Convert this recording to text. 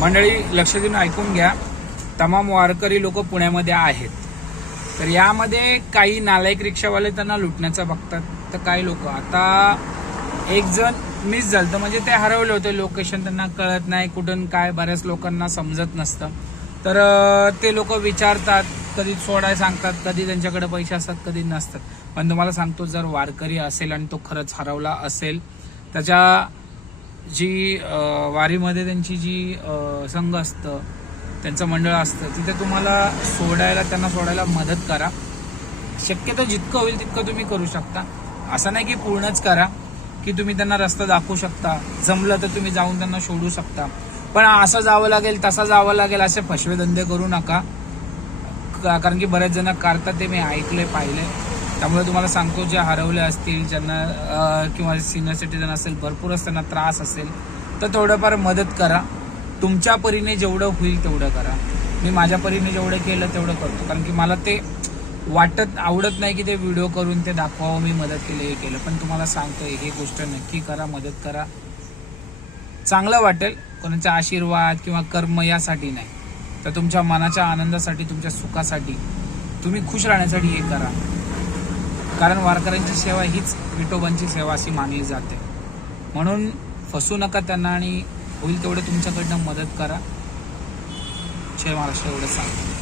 मंडळी लक्ष देऊन ऐकून घ्या, तमाम वारकरी लोक पुण्यामध्ये आहेत. तर यामध्ये काही नालायक रिक्षावाले त्यांना लुटण्याचं बघतात, तर काही लोक, आता एक जण मिस झालं तर म्हणजे ते हरवले होते, लोकेशन त्यांना कळत नाही कुठून काय, बऱ्याच लोकांना समजत नसतं. तर ते लोक विचारतात, कधी सोडाय सांगतात, कधी त्यांच्याकडे पैसे असतात, कधी नसतात. पण तुम्हाला सांगतो, जर वारकरी असेल आणि तो खरंच हरवला असेल, त्याच्या जी वारीमध्ये त्यांची जी संघ असतं, त्यांचं मंडळ असतं, तिथे तुम्हाला त्यांना सोडायला मदत करा. शक्यतो जितकं होईल तितकं तुम्ही करू शकता. असं नाही की पूर्णच करा, की तुम्ही त्यांना रस्ता दाखवू शकता, जमलं तर तुम्ही जाऊन त्यांना शोधू शकता. पण असं जावं लागेल, तसं जावं लागेल, असे फसवे धंदे करू नका. कारण की बरेच जण करतात, ते मी ऐकले, पाहिले. त्यामुळे तुम्हाला सांगतो, जे हरवले असतील, ज्यांना किंवा सिनियर सिटीजन असेल, भरपूरच त्यांना त्रास असेल, तर थोडंफार मदत करा. तुमच्या परीने जेवढं होईल तेवढं करा. मी माझ्या परीने जेवढं केलं तेवढं करतो, कारण की मला ते आवडत नाही की ते व्हिडिओ करून ते दाखवावं मी मदत केली, हे केलं. पण तुम्हाला सांगतोय, ही गोष्ट नक्की करा, मदत करा. चांगलं वाटेल. कोणाचा आशीर्वाद किंवा कर्म यासाठी नाही, तर तुमच्या मनाच्या आनंदासाठी, तुमच्या सुखासाठी, तुम्ही खुश राहण्यासाठी हे करा. कारण वारकऱ्यांची सेवा हीच विठोबांची सेवा अशी मानली जाते. म्हणून फसू नका त्यांना, आणि होईल तेवढं तुमच्याकडनं मदत करा. जय महाराष्ट्र एवढं सांगतो.